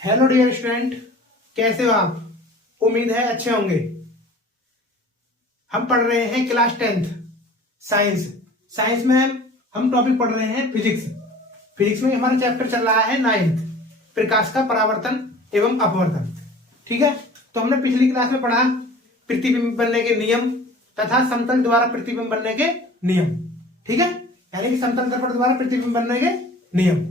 Hello dear student, कैसे हो आप? उम्मीद है अच्छे होंगे। हम पढ़ रहे हैं क्लास 10th साइंस। साइंस में हम टॉपिक पढ़ रहे हैं फिजिक्स। फिजिक्स में हमारा चैप्टर चल रहा है 9th, प्रकाश का परावर्तन एवं अपवर्तन। ठीक है, तो हमने पिछली क्लास में पढ़ा प्रतिबिंब बनने के नियम तथा समतल द्वारा प्रतिबिंब बनने के नियम। ठीक है, यानी कि समतल दर्पण द्वारा प्रतिबिंब बनने के नियम।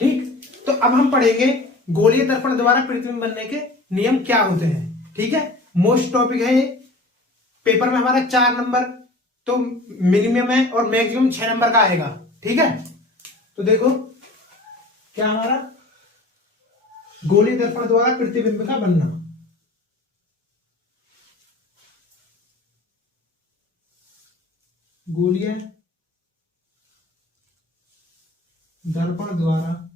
ठीक, तो अब हम पढ़ेंगे गोलीय दर्पण द्वारा प्रतिबिंब बनने के नियम क्या होते हैं। ठीक है, मोस्ट टॉपिक है ये। पेपर में हमारा 4 नंबर तो मिनिमम है और मैक्सिमम 6 नंबर का आएगा। ठीक है, तो देखो क्या हमारा गोलीय दर्पण द्वारा प्रतिबिंब का बनना। गोलीय दर्पण द्वारा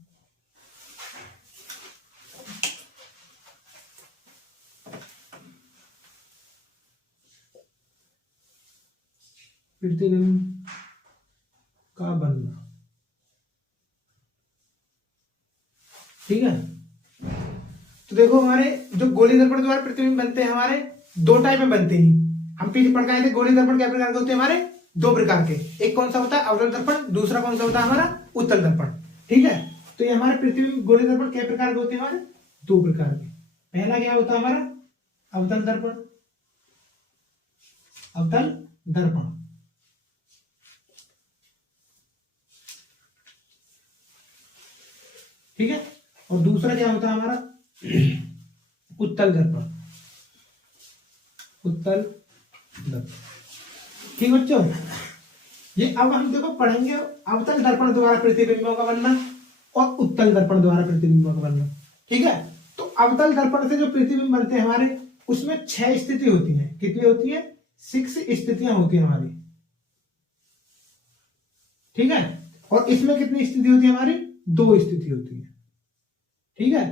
प्रतिबिंब का बनना। ठीक है, तो देखो हमारे जो गोलीय दर्पण द्वारा प्रतिबिंब बनते हैं हमारे दो टाइप में बनते हैं। हम पीछे पढ़ के आए थे गोलीय दर्पण क्या प्रकार के होते हैं हमारे, 2 प्रकार के। एक कौन सा होता है अवतल दर्पण, दूसरा कौन सा होता है हमारा उत्तल दर्पण। ठीक है, तो ये हमारे प्रतिबिंब गोलीय दर्पण क्या प्रकार के होते हैं हमारे, 2 प्रकार के। पहला क्या होता है हमारा अवतल दर्पण। अवतल दर्पण, ठीक है, और दूसरा क्या होता है हमारा उत्तल दर्पण। उत्तल दर्पण, ठीक बच्चों। ये अब हम देखो पढ़ेंगे अवतल दर्पण द्वारा प्रतिबिंबों का बनना और उत्तल दर्पण द्वारा प्रतिबिंबों का बनना। ठीक है, तो अवतल दर्पण से जो प्रतिबिंब बनते हैं हमारे, उसमें 6 स्थिति होती है। कितनी होती है? 6 स्थितियां होती है हमारी। ठीक है, और इसमें कितनी स्थिति होती है हमारी? 2 स्थिति होती है। ठीक है,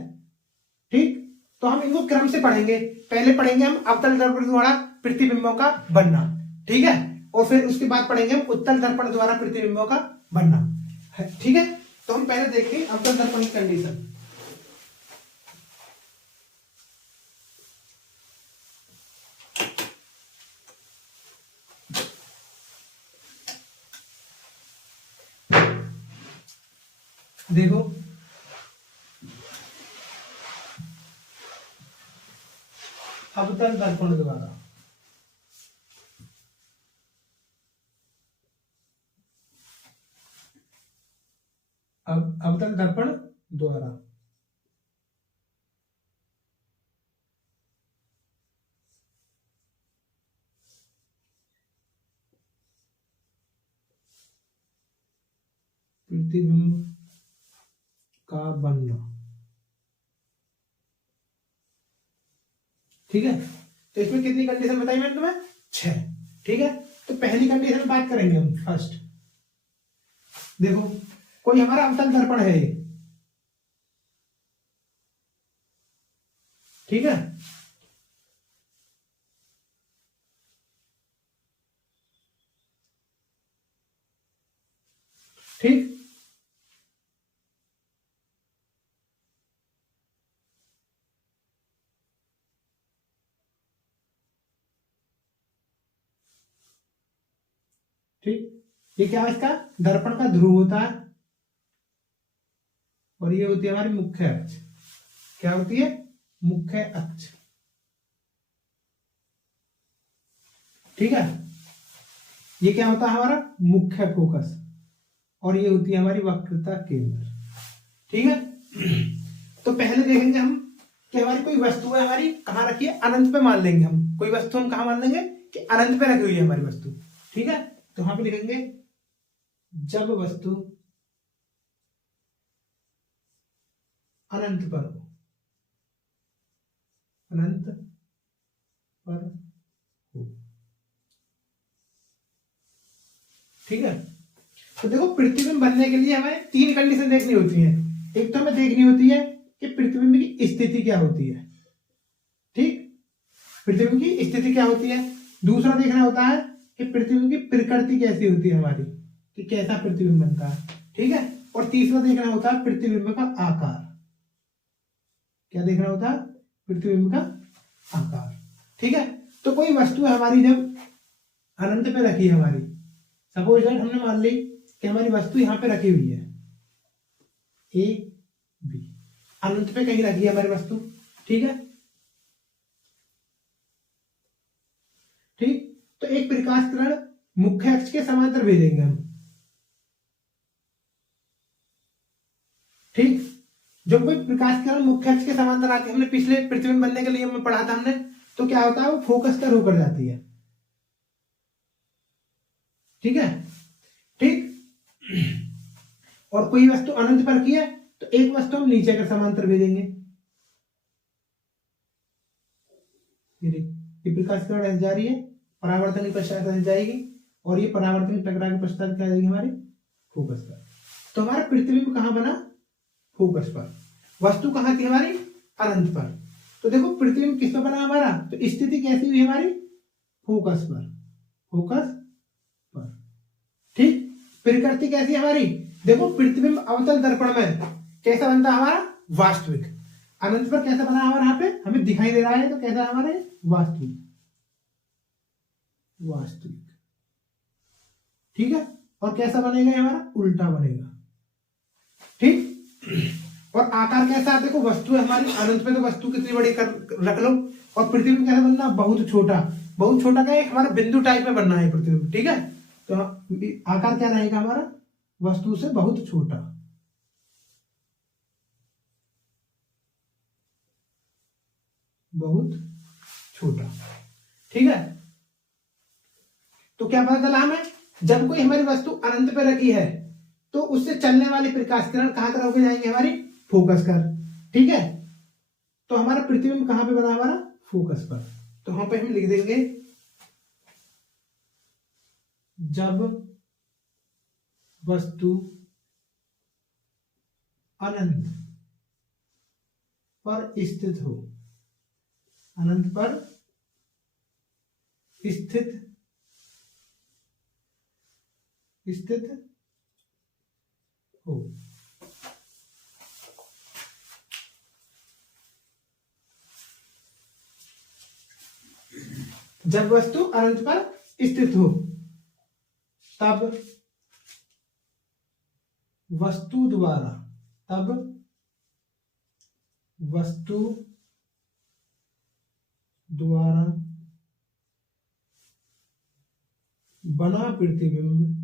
ठीक, तो हम इनको क्रम से पढ़ेंगे। पहले पढ़ेंगे हम अवतल दर्पण द्वारा प्रतिबिंबों का बनना। ठीक है, और फिर उसके बाद पढ़ेंगे हम उत्तल दर्पण द्वारा प्रतिबिंबों का बनना। ठीक है, तो हम पहले देखें अवतल दर्पण की कंडीशन। देखो अवतल दर्पण द्वारा अवतल दर्पण द्वारा प्रतिबिंब का बनना। ठीक है, तो इसमें कितनी कंडीशन बताई मैंने तुम्हें? 6। ठीक है, तो पहली कंडीशन बात करेंगे हम फर्स्ट। देखो कोई हमारा अवतल दर्पण है ये। ठीक है, ठीक, ठीक, ये क्या है? इसका दर्पण का ध्रुव होता है और ये होती है हमारी मुख्य अक्ष। क्या होती है? मुख्य अक्ष। ठीक है, ये क्या होता है हमारा मुख्य फोकस, और ये होती है हमारी वक्रता केंद्र। ठीक है, तो पहले देखेंगे हम कि हमारी कोई वस्तु है, हमारी कहाँ रखी है? अनंत पे मान लेंगे हम। कोई वस्तु हम कहाँ मान लेंगे? कि अनंत पे रखी हुई है हमारी वस्तु। ठीक है, तो वहां पे लिखेंगे जब वस्तु अनंत पर हो। अनंत पर हो। ठीक है, तो देखो प्रतिबिंब बनने के लिए हमें 3 कंडीशन देखनी होती है। एक तो हमें देखनी होती है कि प्रतिबिंब की स्थिति क्या होती है। ठीक, प्रतिबिंब की स्थिति क्या होती है। दूसरा देखना होता है कि प्रतिबिंब की प्रकृति कैसी होती है हमारी, कि कैसा प्रतिबिंब बनता है। ठीक है, और तीसरा देखना होता है प्रतिबिंब का आकार। क्या देख रहा होता? प्रतिबिंब का आकार। ठीक है, तो कोई वस्तु है हमारी, जब अनंत पे रखी है हमारी, सपोज दैट हमने मान ली कि हमारी वस्तु यहाँ पे रखी हुई है ए बी, अनंत पे कहीं रखी है हमारी वस्तु। ठीक है, ठीक, तो एक प्रकाश किरण मुख्य अक्ष के समांतर भेजेंगे हम। ठीक, जब कोई प्रकाश किरण मुख्य अक्ष के समांतर आती है, हमने पिछले प्रतिबिंब बनने के लिए में पढ़ा था हमने, तो क्या होता है? वो फोकस कर होकर जाती है। ठीक है, ठीक, और कोई वस्तु अनंत पर की है तो एक वस्तु हम नीचे का समांतर भेजेंगे। ये प्रकाश किरण ऐसे जा रही है, परावर्तन के पश्चात ऐसे जाएगी, और ये परावर्तन टकरा के पश्चात क्या जाएगी? हमारी फोकस पर। तो हमारा प्रतिबिंब कहां बना? फोकस पर। वस्तु कहां थी हमारी? अनंत पर। तो देखो प्रतिबिंब किस पर बना हमारा? तो स्थिति कैसी हुई हमारी? फोकस पर, फोकस पर। ठीक, प्रकृति कैसी हमारी? देखो प्रतिबिंब अवतल दर्पण में कैसा बनता है हमारा? वास्तविक। अनंत पर कैसा बना हमारा? यहाँ पे हमें दिखाई दे रहा है, तो कैसा है हमारे? वास्तविक, वास्तविक। ठीक है, और कैसा बनेगा हमारा? उल्टा बनेगा। ठीक, और आकार कैसा? देखो वस्तु है हमारी अनंत पे, तो वस्तु कितनी बड़ी कर रख लो, और प्रतिबिंब कैसा बनना? बहुत छोटा। बहुत छोटा क्या है? हमारा बिंदु टाइप में बनना है प्रतिबिंब। ठीक है, तो आकार क्या रहेगा हमारा? वस्तु से बहुत छोटा। बहुत छोटा। ठीक है, तो क्या पता चला हमें? जब कोई हमारी वस्तु अनंत पे रखी है तो उससे चलने वाली प्रकाश किरण कहां तरफ होकर जाएंगे? हमारी फोकस कर। ठीक है, तो हमारा प्रतिबिंब कहां पे बना? हमारा फोकस पर। तो वहां पे हम लिख देंगे, जब वस्तु अनंत पर स्थित हो, अनंत पर स्थित हो, जब वस्तु अनंत पर स्थित हो, तब वस्तु द्वारा, तब वस्तु द्वारा बना प्रतिबिंब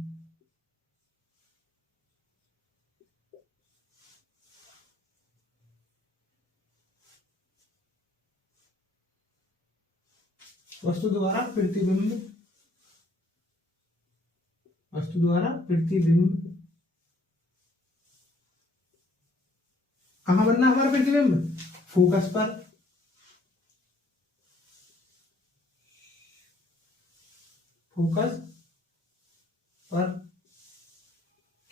वस्तु द्वारा प्रतिबिंब, वस्तु द्वारा प्रतिबिंब कहां बनना हमारा प्रतिबिंब? फोकस पर। फोकस पर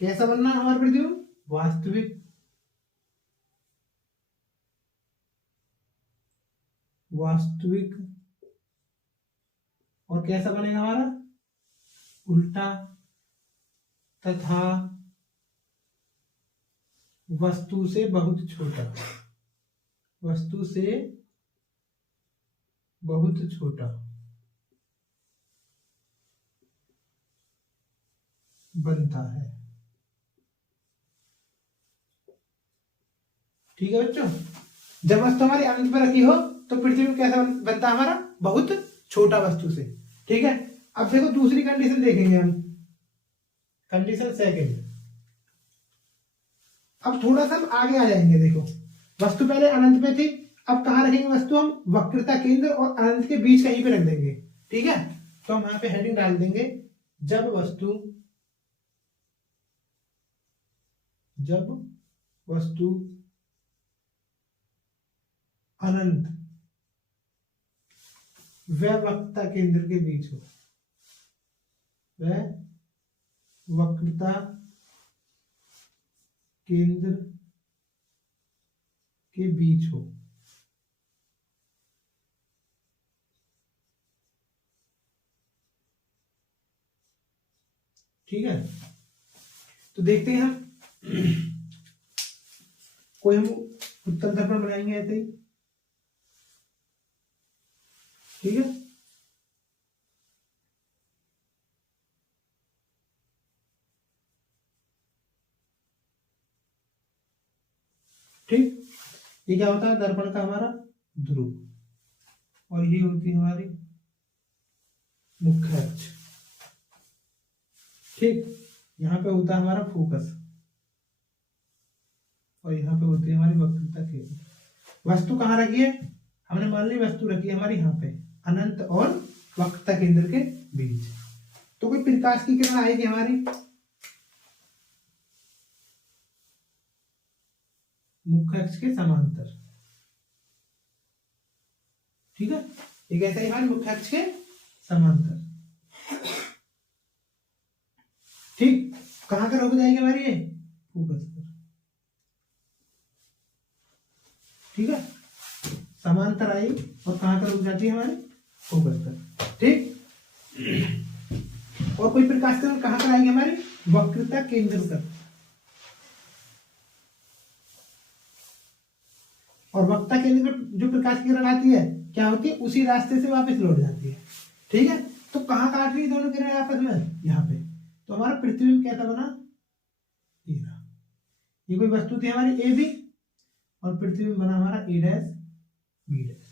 कैसा बनना है हमारा प्रतिबिंब? वास्तविक, वास्तविक। और कैसा बनेगा हमारा? उल्टा, तथा वस्तु से बहुत छोटा, वस्तु से बहुत छोटा बनता है। ठीक है बच्चों, जब वस्तु हमारी अनंत पर रखी हो तो प्रतिबिंब कैसा बनता है हमारा? बहुत छोटा वस्तु से। ठीक है, अब देखो दूसरी कंडीशन देखेंगे हम, कंडीशन सेकंड। अब थोड़ा सा हम आगे आ जाएंगे। देखो वस्तु पहले अनंत पे थी, अब कहां रखेंगे वस्तु? हम वक्रता केंद्र और अनंत के बीच कहीं पे रख देंगे। ठीक है, तो हम यहां पे हेडिंग डाल देंगे, जब वस्तु, जब वस्तु अनंत व वक्रता केंद्र के बीच हो, व वक्रता केंद्र के बीच हो। ठीक है, तो देखते हैं हम, कोई हम उत्तल दर्पण बनाएंगे ऐसे ही, ठीक है। ठीक, ये क्या होता है दर्पण का हमारा ध्रुव, और ये होती है हमारी मुख्य अक्ष। ठीक, यहाँ पे होता है हमारा फोकस, और यहाँ पे होती है हमारी वक्रता केंद्र। वस्तु कहाँ रखी है, हमने मान ली वस्तु रखी है हमारी यहाँ पे अनंत और वक्रता केंद्र के बीच। तो कोई प्रकाश की किरण आएगी हमारी मुख्य अक्ष के समांतर, ठीक है। ये कैसे है हमारे मुख्य अक्ष के समांतर, ठीक। कहां पर रुक जाएगी हमारी ये फोकस पर, ठीक है। समांतर आई और कहां पर रुक जाती है हमारी फोकस पर, ठीक। और कोई प्रकाश किरण कहां पर आएगी हमारी वक्रता केंद्र पर, और वक्रता केंद्र पर जो प्रकाश किरण आती है क्या होती है उसी रास्ते से वापस लौट जाती है, ठीक है। तो कहां काट रही है दोनों किरणें आपस में, यहाँ पे। तो हमारा प्रतिबिंब कैसा बना, ये कोई वस्तु थी हमारी ए बी, और प्रतिबिंब बना हमारा ए डैश बी डैश,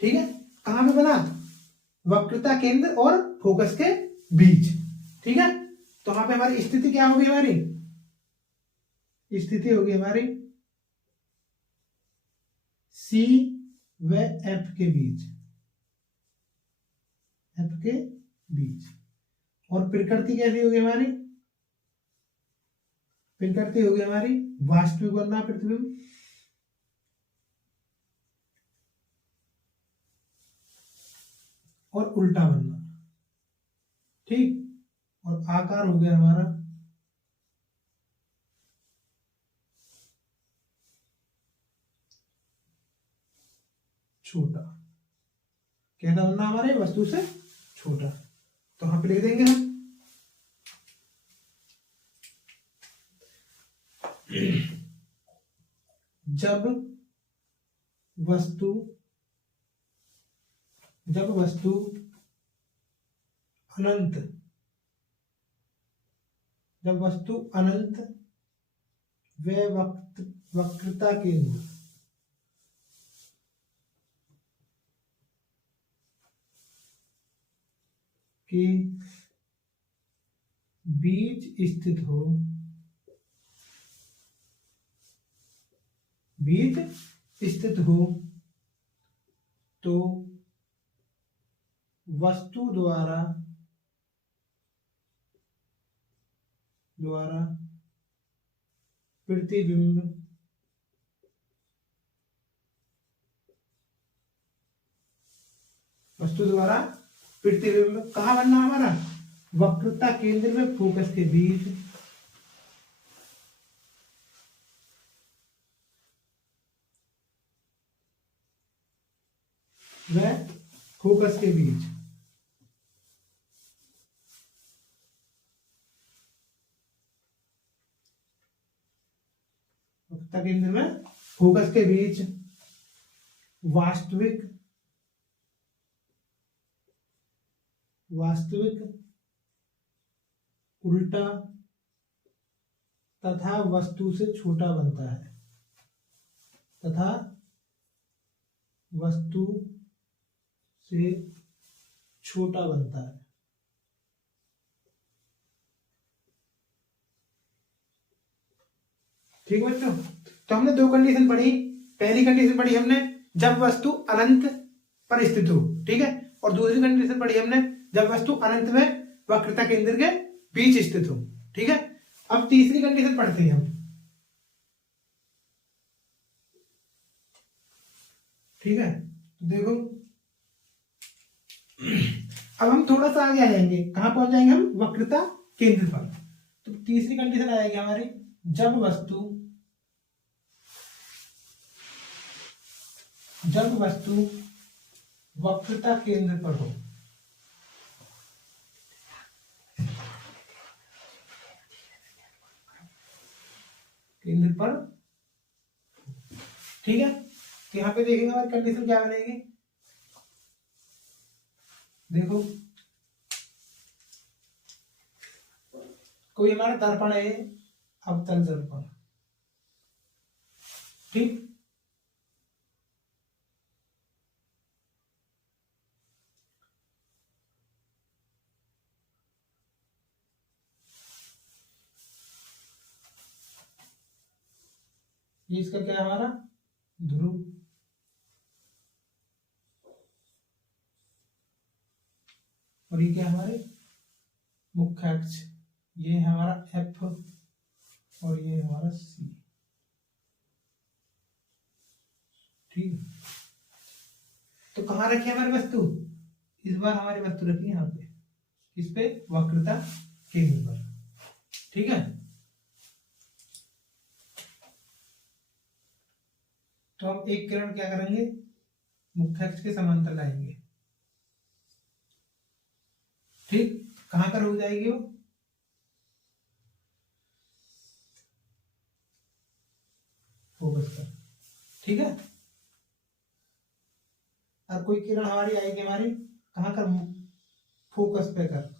ठीक है। कहां पे बना, वक्रता केंद्र और फोकस के बीच, ठीक है। तो वहां पे हमारी स्थिति क्या होगी, हमारी स्थिति होगी हमारी सी व एफ के बीच, एफ के बीच। और प्रकृति कैसी होगी हमारी, प्रकृति होगी हमारी वास्तविक बनना प्रतिबिंब, और उल्टा बनना, ठीक। और आकार हो गया हमारा छोटा, कैसा बनना हमारे वस्तु से छोटा। तो यहां पे लिख देंगे हम जब वस्तु अनंत, जब वस्तु अनंत व वक्रता केंद्र के बीच स्थित हो, तो वस्तु द्वारा प्रतिबिंब कहाँ बनना हमारा, वक्रता केंद्र में फोकस के बीच, व फोकस के बीच। वक्रता केंद्र में फोकस के बीच वास्तविक उल्टा तथा वस्तु से छोटा बनता है, ठीक बच्चों। तो हमने दो कंडीशन पढ़ी। पहली कंडीशन पढ़ी हमने जब वस्तु अनंत पर स्थित हो, ठीक है। और दूसरी कंडीशन पढ़ी हमने जब वस्तु अनंत में वक्रता केंद्र के बीच स्थित हो, ठीक है। अब तीसरी कंडीशन पढ़ते हैं हम, ठीक है। देखो अब हम थोड़ा सा आगे आ जाएंगे, कहां पहुंच जाएंगे हम, वक्रता केंद्र पर। तो तीसरी कंडीशन आ जाएगी हमारी जब वस्तु वक्रता केंद्र पर हो, ठीक है, तो यहाँ पे देखेंगे हमारी कंडीशन क्या बनेगी। देखो कोई हमारा दर्पण है, अवतल दर्पण, ठीक, ये इसका क्या है हमारा ध्रुव, और ये क्या है हमारे मुख्य अक्ष, ये है हमारा एफ और ये है हमारा सी, ठीक। तो कहाँ रखी है हमारी वस्तु, इस बार हमारी वस्तु रखी है यहाँ पे, इस पे वक्रता केंद्र पर, ठीक है। तो हम एक किरण क्या करेंगे, मुख्य अक्ष के समांतर लाएंगे, ठीक। कहां पर हो जाएगी वो, फोकस पर, ठीक है। और कोई किरण हमारी आएगी हमारी कहां कर, फोकस पे कर,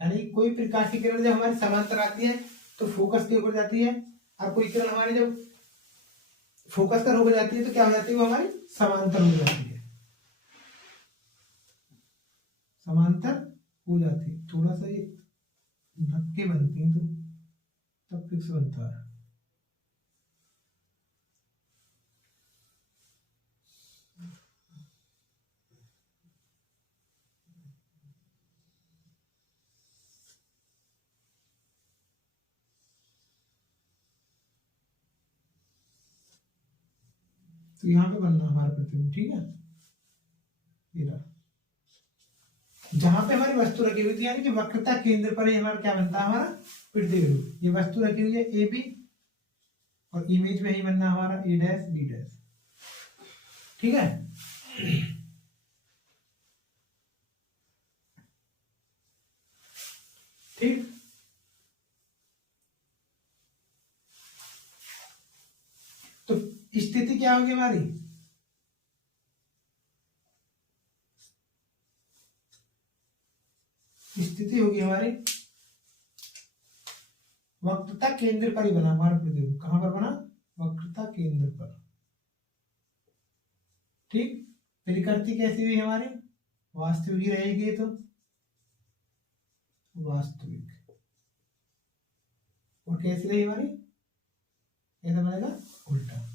यानी कोई प्रकाश की किरण जब हमारी समांतर आती है तो फोकस के ऊपर जाती है, और कोई किरण हमारी जब फोकस कर होकर जाती है तो क्या हो जाती है, वो हमारी समांतर हो जाती है, समांतर हो जाती है। थोड़ा सा ये धक्के बनते हैं तो तब फिक्स बनता है। तो यहाँ पे बनना हमारा प्रतिबिंब, ठीक है। ये रहा जहां पे हमारी वस्तु रखी हुई थी, यानी कि वक्रता केंद्र पर ही हमारा क्या बनता है, हमारा प्रतिबिंब। ये वस्तु रखी हुई है ए बी, और इमेज में ही बनना हमारा ए डैश बी डैश, ठीक है। ठीक, तो स्थिति क्या होगी हमारी, स्थिति होगी हमारी वक्रता केंद्र पर ही बना हमारा प्रतिबिंब, कहां पर बना, वक्रता केंद्र पर, ठीक। परिकृति कैसी हुई हमारी, वास्तविक ही रहेगी, तो वास्तविक, और कैसी रही हमारी, कैसा बनेगा, उल्टा,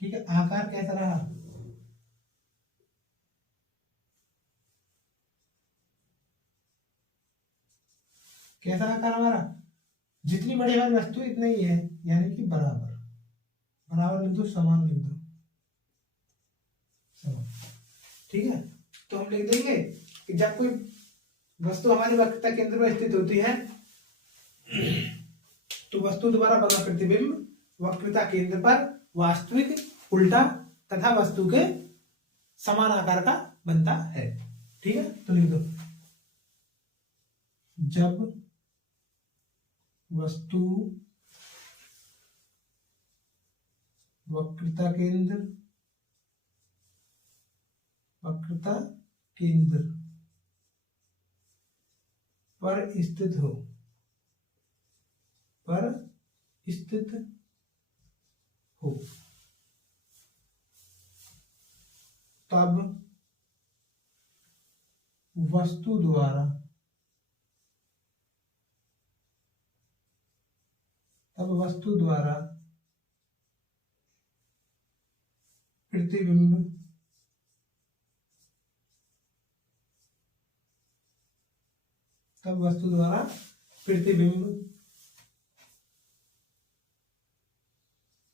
ठीक है। आकार कैसा रहा, कैसा आकार हमारा, जितनी बड़ी हमारी वस्तु इतना ही है, यानी कि बराबर, बराबर लिख दो, समान लिख दो, समान, ठीक है। तो हम लिख देंगे कि जब कोई वस्तु हमारी वक्रता केंद्र में स्थित होती है तो वस्तु द्वारा बना प्रतिबिंब वक्रता केंद्र पर वास्तविक, उल्टा तथा वस्तु के समान आकार का बनता है, ठीक है। तो लिख दो, जब वस्तु वक्रता केंद्र पर स्थित हो, तब वस्तु द्वारा प्रतिबिंब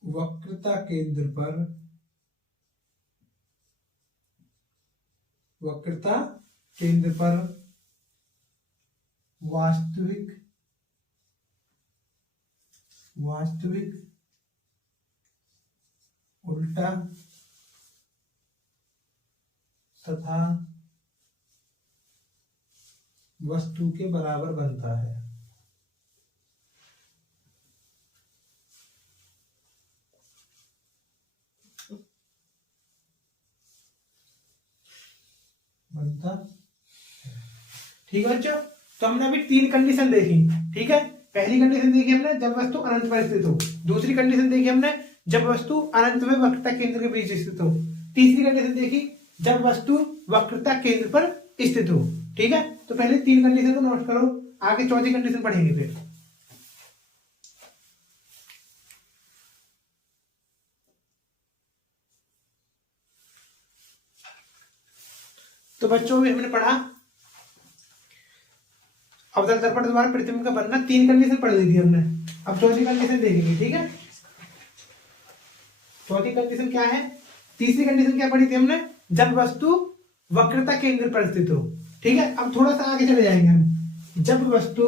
वक्रता केंद्र पर वास्तविक, उल्टा तथा वस्तु के बराबर बनता है, होता है। ठीक है बच्चों, तो हमने अभी 3 कंडीशन देखी। ठीक है, पहली कंडीशन देखी हमने जब वस्तु अनंत पर स्थित हो, दूसरी कंडीशन देखी हमने जब वस्तु अनंत में वक्रता केंद्र के बीच स्थित हो, तीसरी कंडीशन देखी जब वस्तु वक्रता केंद्र पर स्थित हो। ठीक है, तो पहले 3 कंडीशन को नोट करो, आगे चौथी कंडीशन पढ़ेंगे फिर। तो बच्चों में हमने पढ़ा अवतल दर्पण द्वारा प्रतिबिंब का बनना, 3 कंडीशन पढ़ ली थी हमने। अब चौथी कंडीशन देखेंगे। ठीक है, चौथी कंडीशन क्या है? तीसरी कंडीशन क्या पढ़ी थी हमने? जब वस्तु वक्रता केंद्र पर स्थित हो। ठीक है, अब थोड़ा सा आगे चले जाएंगे हम। जब वस्तु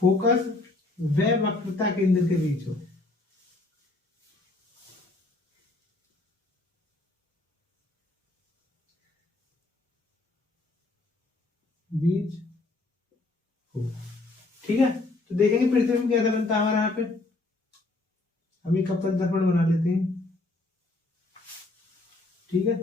फोकस व वक्रता केंद्र के बीच हो। ठीक है, तो देखेंगे प्रतिबिंब कैसा बनता है हमारा। यहाँ पे हम एक अवतल दर्पण बना लेते हैं। ठीक है,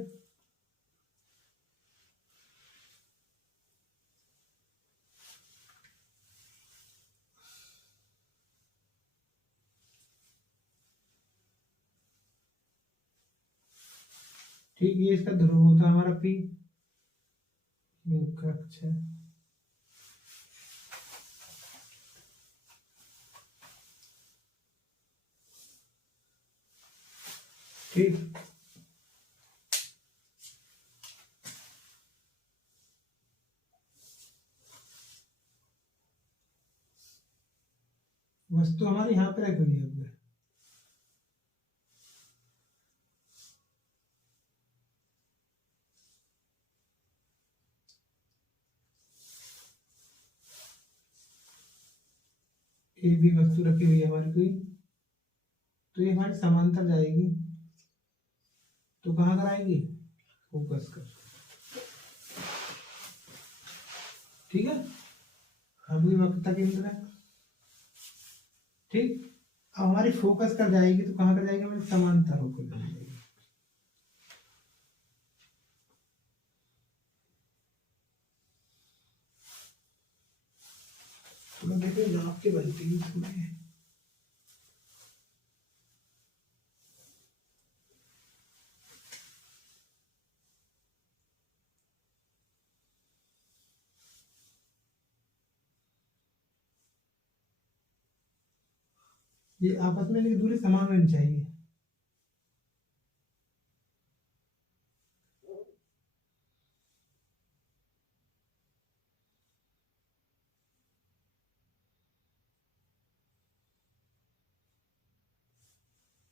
ठीक, ये इसका ध्रुव होता है हमारा P, कक्ष है। ठीक, वस्तु हमारी यहाँ पे रखी हुई है अपने। ए भी वस्तु रखी हुई है हमारी कोई, तो ये हमारी समांतर जाएगी, तो कहाँ कर आएगी? फोकस कर। ठीक है, अभी वक्रता केंद्र है। ठीक, अब हमारी फोकस कर जाएगी तो कहाँ कर जाएगी? हमारी समांतर होकर जाएगी। तो देखिए नाप के बनती है इसमें। ये आपस में इनकी दूरी समान होनी चाहिए।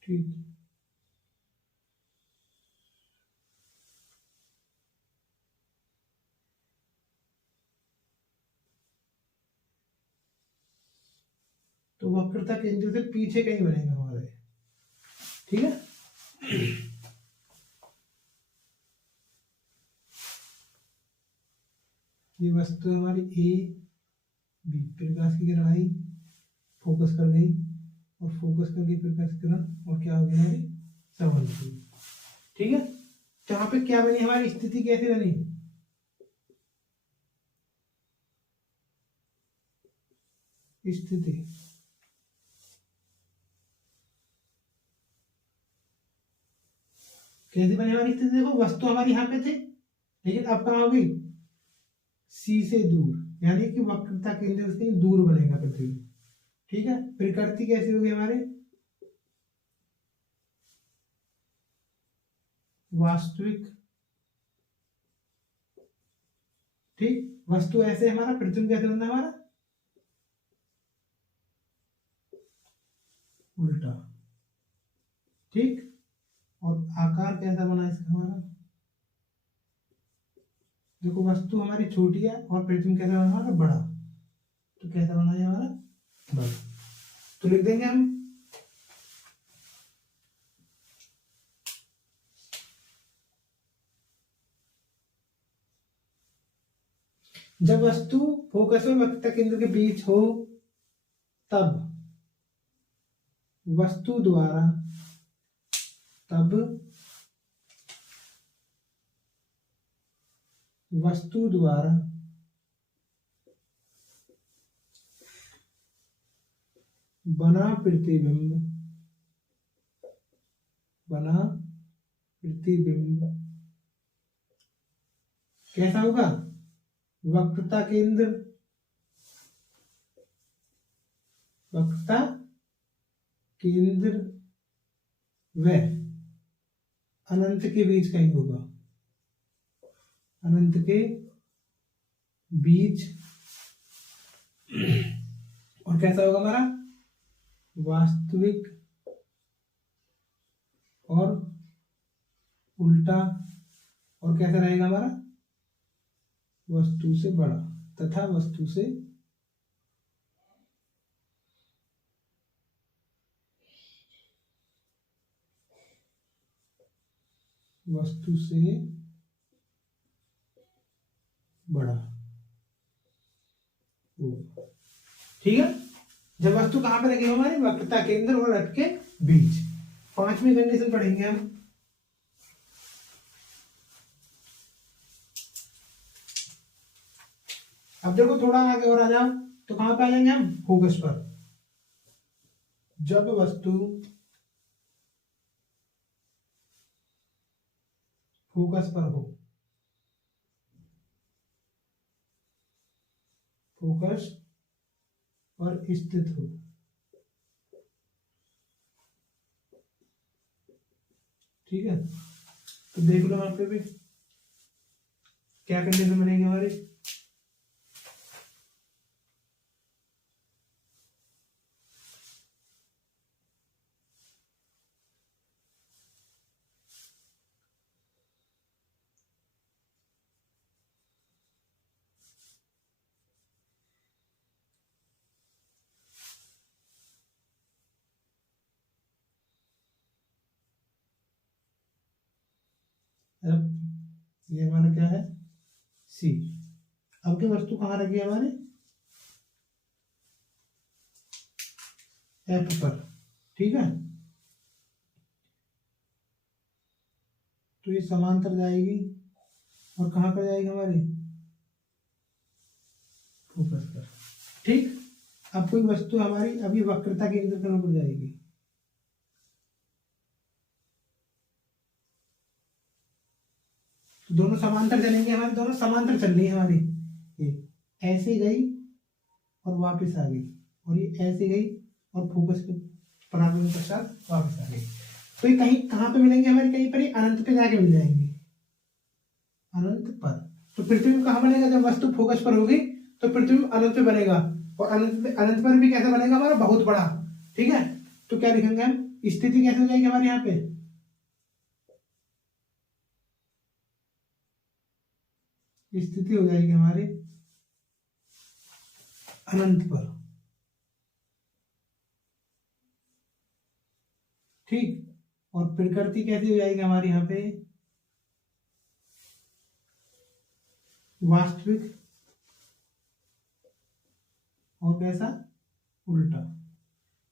ठीक, तो वक्रता केंद्र से पीछे कहीं बनेगा हमारे। ठीक है, ये वस्तु हमारी ए बी, प्रकाश की किरण आई, फोकस कर गई, और फोकस करके प्रकाश किरण, और क्या हो गई हमारी? समांतर। ठीक है, तो यहाँ पे क्या बनी हमारी स्थिति? कैसे बनी? स्थिति कैसे बनी हमारी स्थिति? देखो वस्तु हमारी यहाँ पे थे, लेकिन अब कहाँ हो गई? सी से दूर, यानी कि वक्रता केंद्र से दूर बनेगा पृथ्वी। ठीक है, प्रकृति कैसी होगी हमारे? वास्तविक। ठीक, वस्तु ऐसे हमारा, प्रतिबिंब कैसे बनना हमारा? उल्टा। ठीक, और आकार कैसा बना इसका हमारा? देखो वस्तु हमारी छोटी है और प्रतिबिंब कैसा बना हमारा? बड़ा। तो कैसा बना है हमारा? बड़ा। तो लिख देंगे हम जब वस्तु फोकस और वक्रता केंद्र के बीच हो तब वस्तु द्वारा बना प्रतिबिंब कैसा होगा? वक्रता केंद्र व अनंत के बीच कहीं होगा, अनंत के बीच। और कैसा होगा हमारा? वास्तविक और उल्टा। और कैसा रहेगा हमारा? वस्तु से बड़ा तथा वस्तु से बड़ा। ठीक है। जब वस्तु कहां पे लगी हमारी? वक्रता केंद्र और रथ के बीच। 5वीं कंडीशन पढ़ेंगे हम। अब देखो थोड़ा आगे और आ जाओ तो कहां पे आ जाएंगे हम? फोकस पर। जब वस्तु फोकस पर हो, फोकस पर स्थित हो, ठीक है। तो देख लो यहाँ पे भी क्या कंडीशन बनेगी हमारी। अब ये हमारा क्या है? सी। अब की वस्तु कहाँ रखी है हमारी? एफ पर, ठीक है। तो ये समांतर जाएगी और कहाँ पर जाएगी हमारी? फोकस पर, ठीक। अब कोई वस्तु हमारी अभी वक्रता केंद्र पर ऊपर जाएगी, तो दोनों समांतर चलेंगे हमारे, दोनों समांतर चल रही है हमारी। ये ऐसे गई और वापस आ गई, और ये ऐसे गई और फोकस पे परावर्तन के साथ वापस आ गई। तो ये कहीं कहाँ पे मिलेंगे हमारे? कहीं पर ही अनंत पे जाके मिल जाएंगे, अनंत पर। तो पृथ्वी कहाँ बनेगा? जब वस्तु फोकस पर होगी तो पृथ्वी अनंत पे बनेगा, और अनंत पर भी कैसा बनेगा हमारा? बहुत बड़ा, ठीक है। तो क्या लिखेंगे हम? स्थिति कैसे हो जाएगी हमारे यहाँ पे? स्थिति हो जाएगी हमारी अनंत पर, ठीक। और प्रकृति कैसी हो जाएगी हमारी यहाँ पे? वास्तविक और कैसा? उल्टा,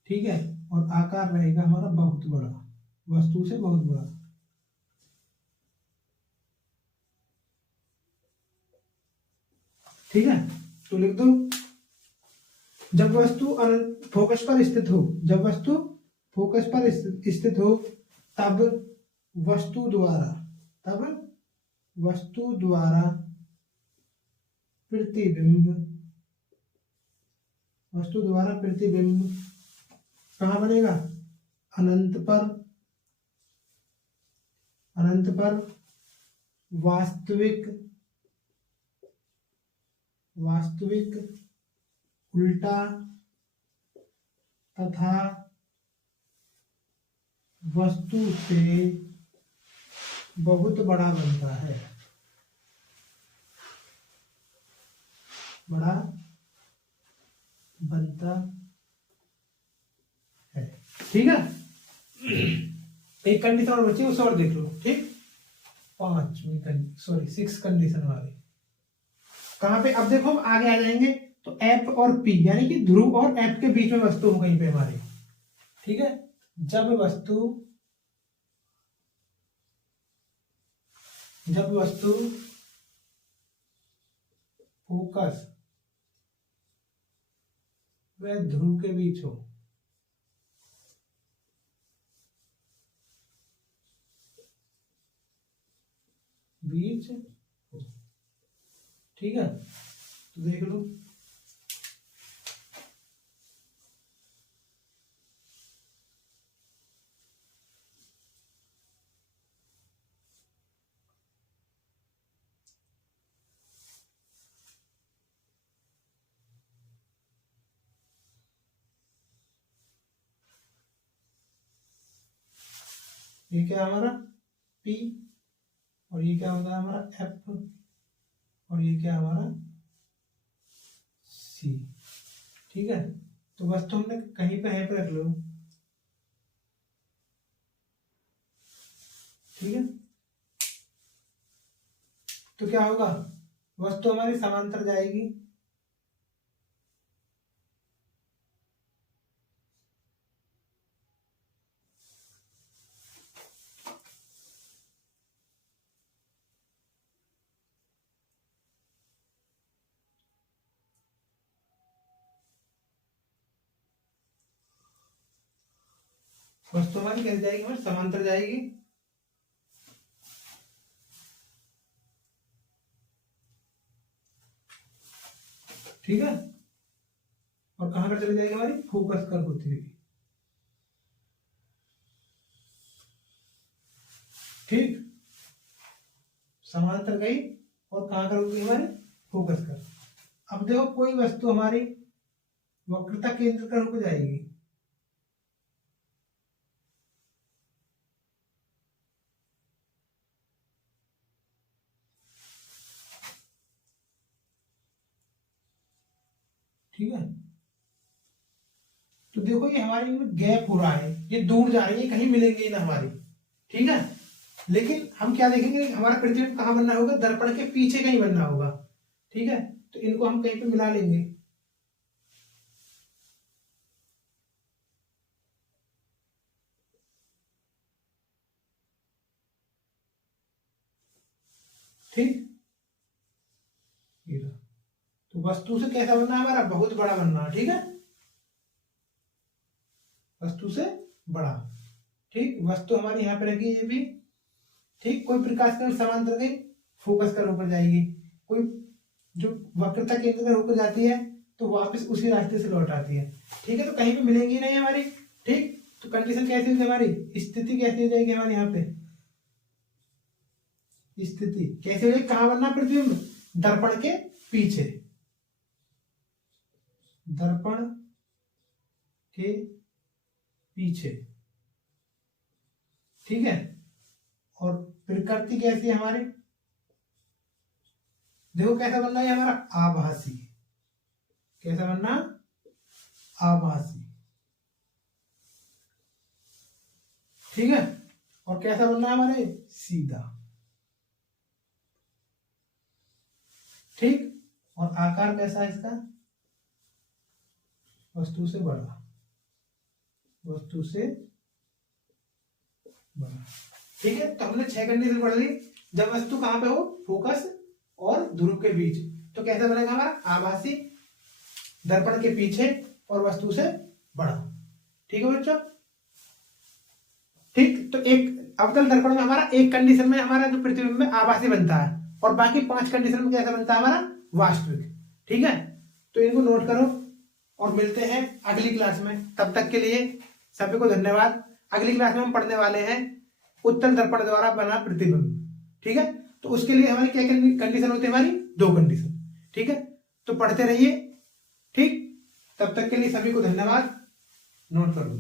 ठीक है। और आकार रहेगा हमारा बहुत बड़ा, वस्तु से बहुत बड़ा। ठीक है। तो लिख दो, जब वस्तु फोकस पर स्थित हो, जब वस्तु फोकस पर स्थित हो तब वस्तु द्वारा प्रतिबिंब कहाँ बनेगा? अनंत पर वास्तविक उल्टा तथा वस्तु से बहुत बड़ा बनता है, बड़ा बनता है, ठीक है। एक कंडीशन और बची, उसे और देख लो, ठीक। 6 कंडीशन वाली। कहाँ पे, अब देखो हम आगे आ जाएंगे तो एफ और पी यानी कि ध्रुव और एफ के बीच में वस्तु हो कहीं पे हमारी, ठीक है। जब वस्तु फोकस व ध्रुव के बीच हो, ठीक है। तो देख लो ये क्या हमारा P और ये क्या होगा हमारा F और ये क्या हमारा C, ठीक है। तो वस्तु हमने कहीं पे है पे रख लो, ठीक है। तो क्या होगा, वस्तु हमारी समांतर जाएगी, वस्तु हमारी कैसे जाएगी, हमारी समांतर जाएगी, ठीक है। और कहां पर चली जाएगी हमारी, फोकस कर होती हुई, ठीक। समांतर गई और कहां कर होगी हमारी, फोकस कर। अब देखो कोई वस्तु हमारी वक्रता केंद्र कर होकर जाएगी, ठीक है। तो देखो ये हमारे इनमें गैप हो रहा है, ये दूर जा रही है, कहीं मिलेंगे ना हमारी, ठीक है। लेकिन हम क्या देखेंगे, हमारा प्रतिबिंब कहाँ बनना होगा, दर्पण के पीछे कहीं बनना होगा, ठीक है। तो इनको हम कहीं पे मिला लेंगे, ठीक। तो वस्तु से कैसा बनना है हमारा, बहुत बड़ा बनना है, ठीक है। वस्तु से बड़ा, ठीक। वस्तु हमारी यहाँ पे रहेगी ये भी, ठीक। कोई प्रकाश किरण समांतर गई, फोकस कर होकर जाएगी, कोई जो वक्रता केंद्र कर होकर जाती है तो वापस उसी रास्ते से लौट आती है, ठीक है। तो कहीं पे मिलेंगी नहीं हमारी, ठीक। तो कंडीशन कैसी होगी हमारी, स्थिति कैसी हो जाएगी हमारी, यहाँ पे स्थिति कैसे हो जाएगी, कहाँ बनना प्रतिबिंब, दर्पण के पीछे, दर्पण के पीछे, ठीक है। और प्रकृति कैसी है हमारी, देखो कैसा बनना है हमारा, आभासी, कैसा बनना, आभासी, ठीक है। और कैसा बनना है हमारे, सीधा, ठीक। और आकार कैसा है इसका, वस्तु से बड़ा, वस्तु से बड़ा, ठीक है। तो हमने 6 कंडीशन पढ़ ली। जब वस्तु कहां पे हो, फोकस और ध्रुव के बीच, तो कैसा बनेगा हमारा, आभासी, दर्पण के पीछे और वस्तु से बड़ा, ठीक है बच्चों, ठीक। तो एक अवतल दर्पण में हमारा एक कंडीशन में हमारा जो प्रतिबिंब में आभासी बनता है और बाकी 5 कंडीशन में कैसा बनता है हमारा, वास्तविक, ठीक है। तो इनको नोट करो और मिलते हैं अगली क्लास में। तब तक के लिए सभी को धन्यवाद। अगली क्लास में हम पढ़ने वाले हैं उत्तल दर्पण द्वारा बना प्रतिबिंब, ठीक है। तो उसके लिए हमारी क्या कंडीशन होती है, हमारी 2 कंडीशन, ठीक है। तो पढ़ते रहिए, ठीक। तब तक के लिए सभी को धन्यवाद, नोट करो।